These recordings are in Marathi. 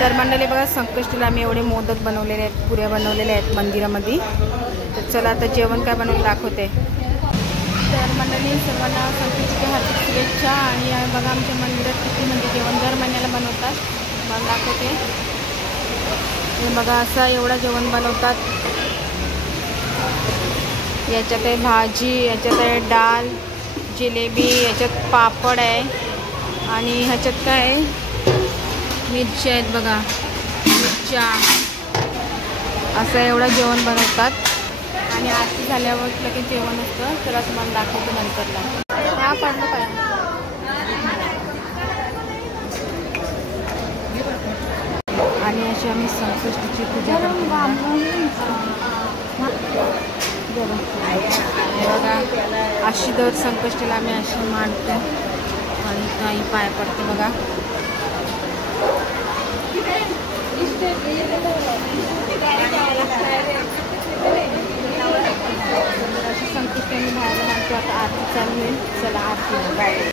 तर मंडळी बघा, संकष्टीला आम्ही एवढे मोदक बनवलेले आहेत, पुऱ्या बनवलेल्या आहेत मंदिरामध्ये. तर चला आता जेवण काय बनवून दाखवते. तर मंडळी सर्वांना संकष्टीच्या हार्दिक शुभेच्छा. आणि बघा आमच्या मंदिरात किती म्हणजे जेवण दर महिन्याला बनवतात, मला दाखवते. हे बघा असं एवढं जेवण बनवतात. याच्यात आहे भाजी, याच्यात आहे डाळ, जिलेबी, याच्यात पापड आहे आणि ह्याच्यात काय आहे, मिरच्या आहेत बघा, मिरच्या. असं एवढं जेवण बनवतात. आणि आरती झाल्यावर लगेच जेवण असतं. तर तुम्हाला दाखवतो नंतरला. हा पडलं काय. आणि अशी आम्ही संकष्टीची पूजा करतो. हे बघा अशी दर संकष्टीला आम्ही अशी मांडतो आणि काही पाय पडते बघा. अशी संकष्टी आम्ही बाहेर मांडतो. आता आरती चालू आहे. चला आरती.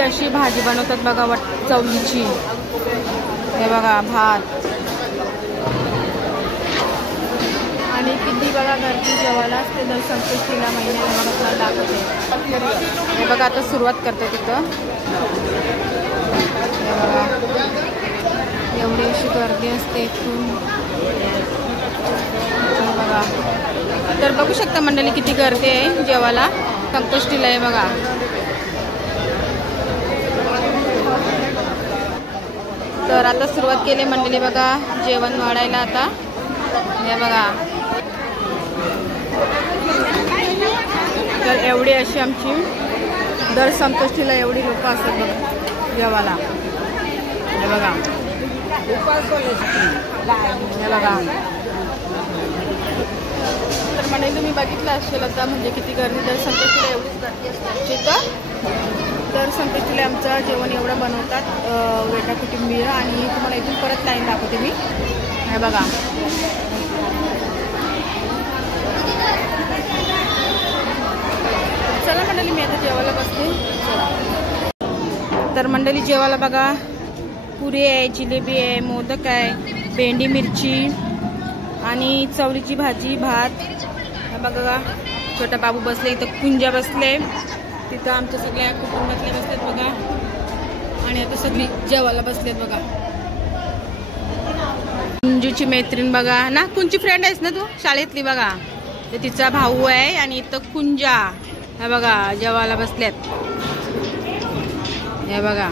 अशी भाजी बनवतात बघा, चवळीची. हे बघा भात. आणि किती बघा गर्दी जेवायला असते दर संकष्टीला महिन्याला. बघा तुम्हाला दाखवते. हे बघा आता सुरुवात करते तिथं. हे बघा एवढी अशी गर्दी असते इथून. बघा तर बघू शकता मंडळी किती गर्दी आहे जेवायला संकष्टीला. आहे बघा. तर आता सुरुवात केली मंडळी बघा जेवण वाढायला. आता हे बघा. तर एवढी अशी आमची दर संकष्टीला एवढी लोक असतात बघा जेवायला. हे बघा. हे बघा. तर मंडळी तुम्ही बघितलं असेल आता म्हणजे किती गर्दी दर संकष्टीला एवढीच गर्दी असते इथं. तर संकष्टीला आमचं जेवण एवढं बनवतात वेटा कुटुंबीय. आणि तुम्हाला इथून परत लाईन दाखवते मी. हे बघा. चला मंडळी मी आता जेवायला बसते. चला. तर मंडळी जेवायला बघा पुरी आहे, जिलेबी आहे, मोदक आहे, भेंडी मिरची आणि चवळीची भाजी, भात. हे बघा छोटा बाबू बसले, इथं कुंजा बसले, तिथं आमच्या सगळ्या कुटुंबातले बसलेत बघा. आणि आता सगळी जेवायला बसलेत बघा. कुंजूची मैत्रीण बघा ना, कुंची फ्रेंड आहेस ना तू शाळेतली बघा. तर तिचा भाऊ आहे आणि इथं कुंजा. हे बघा जेवायला बसल्यात. हे बघा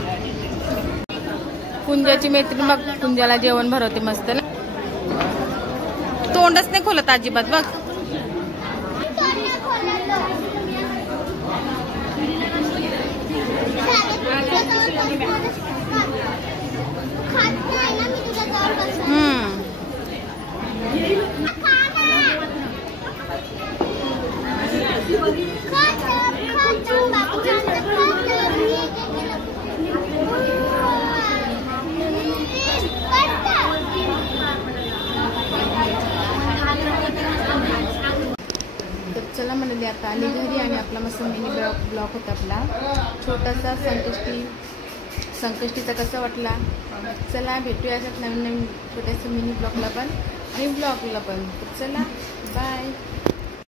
कुंजाची मैत्रीण बघ कुंजाला जेवण भरवते मस्त ना. तोंडच नाही खोलत अजिबात बघ. आली घरी आणि आपला मस्त मिनी ब्लॉग होता आपला छोटासा संकष्टीचा कसा वाटला. चला भेटूया असं नवीन छोट्याशा मिनी ब्लॉगला पण आणि ब्लॉगला पण. चला बाय.